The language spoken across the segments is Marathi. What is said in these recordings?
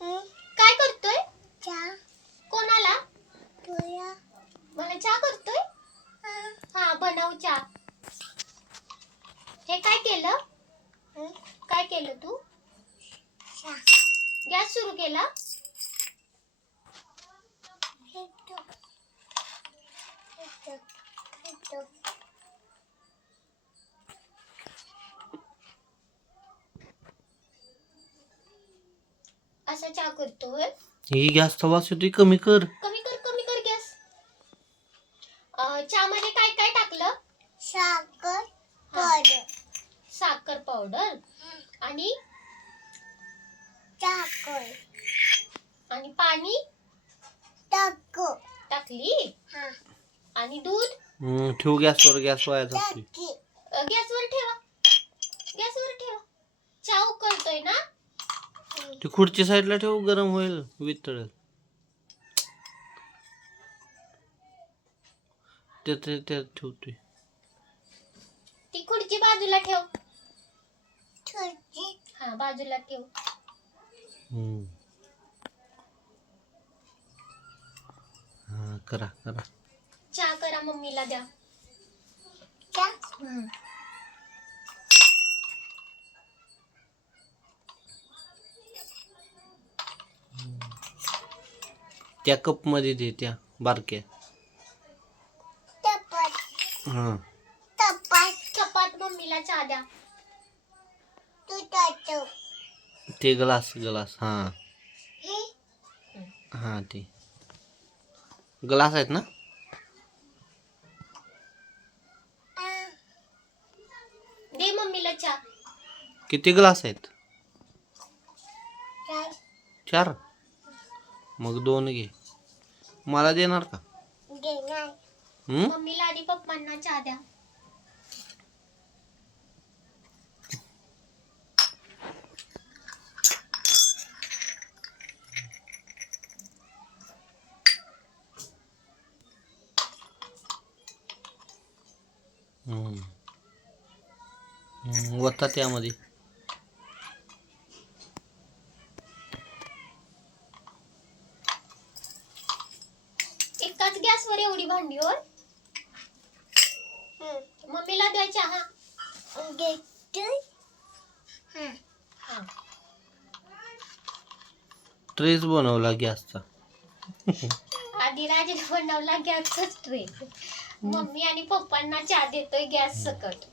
काय करतोय? चहा. कोणाला? तुला. मला चहा करतोय? हा बनव चहा. हे काय केलं? काय केलं तू? गॅस सुरू केला? असा चहा करतोय? ही गॅसचा वास येतोय, कमी कर. कमी कर गॅस. चहा मध्ये काय काय टाकलं? साखर पावडर. साखर पावडर आणि साखर आणि पाणी टाकली. आणि दूध. ठेव गॅसवर, गॅस वाया जातोय. गॅसवर ठेवा. चहा उकळतोय ना? ती खुर्ची साईडला ठेव, गरम होईल, वितळेल. त्यात ठेवतोय. ती खुर्ची बाजूला ठेव. हा बाजूला ठेव. हा करा. चहा करा, मम्मीला द्या. त्या कप मध्ये दे, त्या बारक्या. हा चपात मम्मीला चहा द्या. ते ग्लास. हा ते ग्लास आहेत ना? दे मम्मीला चहा. किती ग्लास आहेत? 4. मग 2 घे. मला देणार का? मम्मीला आणि पप्पांना चहा द्या. वता त्यामध्ये. एकाच गॅसवर एवढी भांडी होय? मम्मीला द्या चहा. ट्रेस बनवला गॅसचा. आधी राजाने बनवला गॅसचाच ट्रे. मम्मी आणि पप्पांना चहा देतोय गॅस सकट.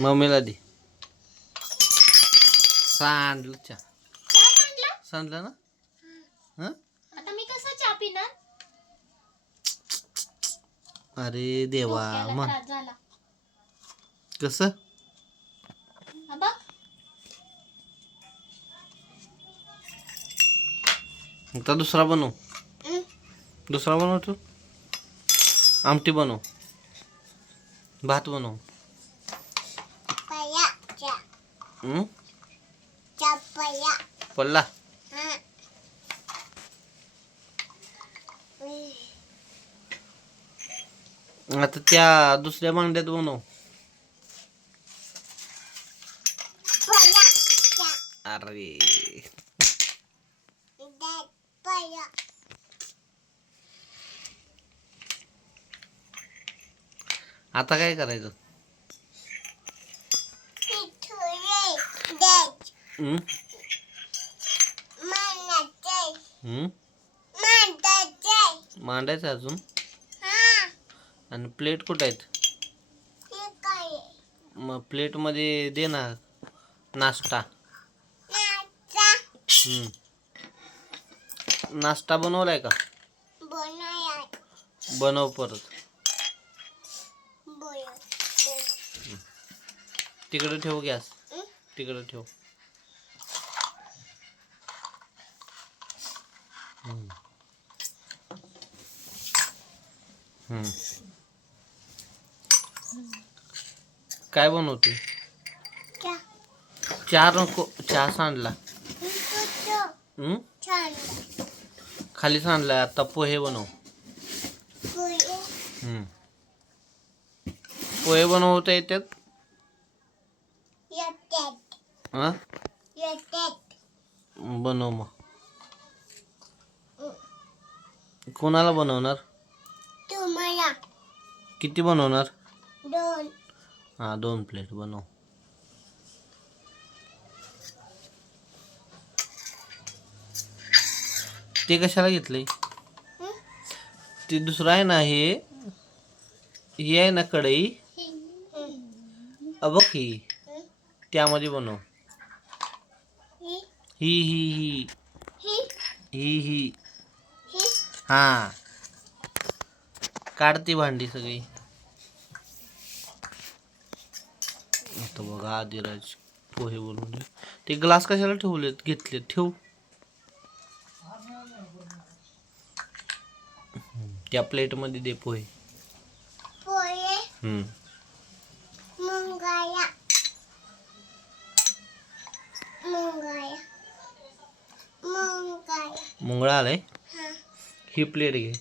मम्मीला दे. सांडलं चहा. सांडलं ना? आता मी कसा चहा पिणार? अरे देवा, डोक्याला त्रास झाला. कसं? बघ. आता दुसरा बनव. तू. आमटी बनव. भात बनव. पल्ला. आता त्या दुसऱ्या भांड्यात बनव. अरे आता काय करायचं? मांडायचं अजून. आणि प्लेट कुठे आहेत? मग प्लेट मध्ये दे ना नाश्ता. नाश्ता बनवलाय का? बनव परत. तिकडे ठेव गॅस. तिकडे ठेव. काय बनवते? चहा नको. चहा सांडला. खाली सांडलाय. आता पोहे बनव. पोहे बनवता येतात? बनव मग. कोणाला बनवणार? तुम्हाला. किती बनवणार? 2. हा 2 प्लेट बनव. ते कशाला घेतलंय? ते दुसरं आहे ना, हे आहे ना कढई, बघ ही, त्यामध्ये बनव. ही ही ही ही ही हा. काढते भांडी सगळी. आता बघा आदिराज पोहे बनवले. ते ग्लास कशाला ठेवलेत? घेतले ठेव. त्या प्लेट मध्ये दे पोहे. मुंगाया. मुंगळा आलाय. ही प्लेट घे.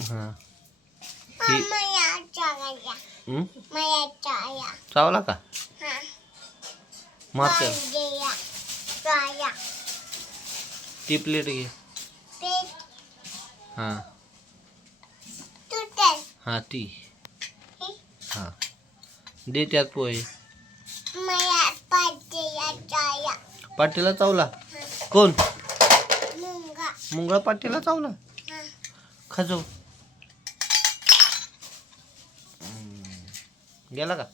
हा चावला का? मारते. ती प्लेट घे. हा हा ती. हा दे त्यात पोहे. पाटीला चावला? कोण? मुंगळा पाटीला चावला? खाजो. गेला का?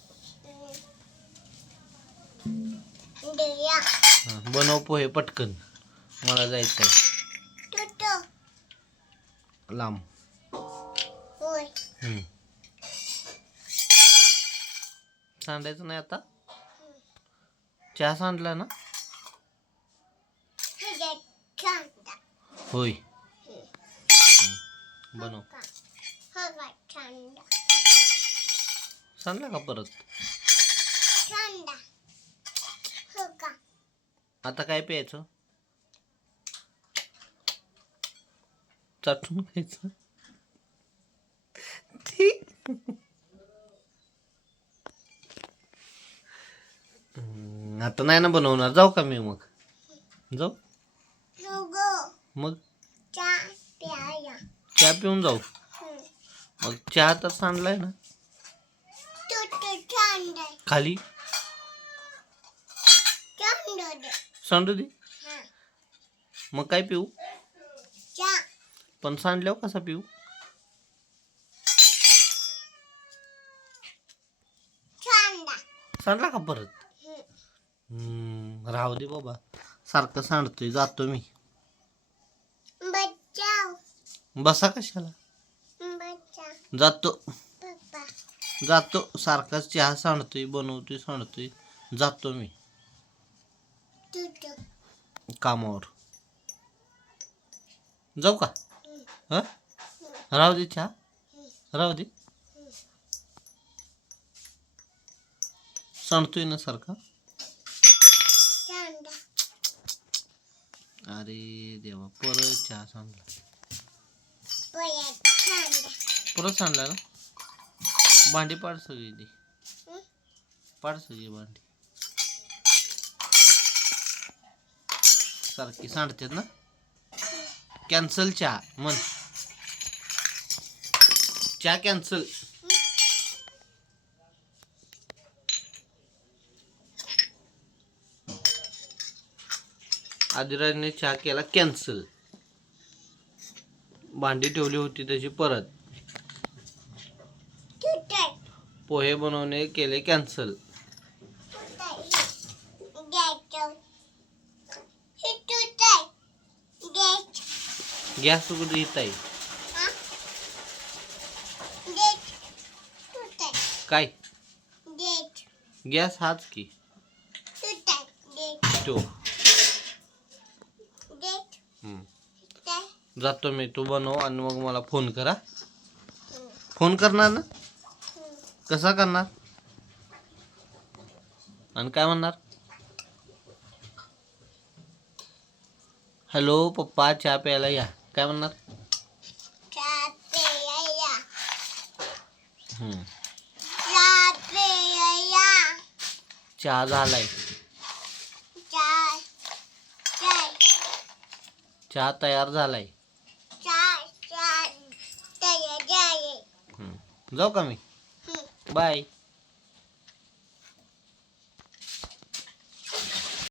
बनव पोहे पटकन, मला जायचंय लांब. सांडायचं नाही आता. चहा सांडला ना? होय. बनव. सांडला का परत? आता काय प्यायचं? चाटून खायचं. आता नाही ना बनवणार. जाऊ का मी मग? जाऊ मग चहा पिऊन जाऊ. मग चहा तर सांडलाय ना खाली. सांडू दे. मग काय पिऊ? पण सांडल्यावर कसा पिऊ? सांडला का परत? राहू दे बाबा, सारखं सांडतोय. जातो मी. बसा कशाला? जातो जातो. सारखाच चहा सांडतोय, बनवतोय, सांडतोय. जातो मी कामावर. जाऊ का? हा राहू दे चहा. राहू दे. सांडतोय ना सारखा. अरे देवा, परत चहा सांडला. परत सांडला ना. भांडी पाड सगळी दे. पाड सगळी भांडी. सारखी सांडतात ना. कॅन्सल चहा म्हण. चहा कॅन्सल. आदिराजने चहा केला कॅन्सल. भांडी ठेवली होती तशी परत. पोहे बनवणे केले कॅन्सल. गॅस कुठे येत आहे? काय गॅस हाच की तो. जातो मी. तू बनव आणि मग मला फोन करा. फोन करणार ना? कसा करणार? आणि काय म्हणणार? हॅलो पप्पा चहा प्यायला या. काय म्हणणार? चहा झालाय. चहा तयार झालाय. जाऊ का मी? बाय.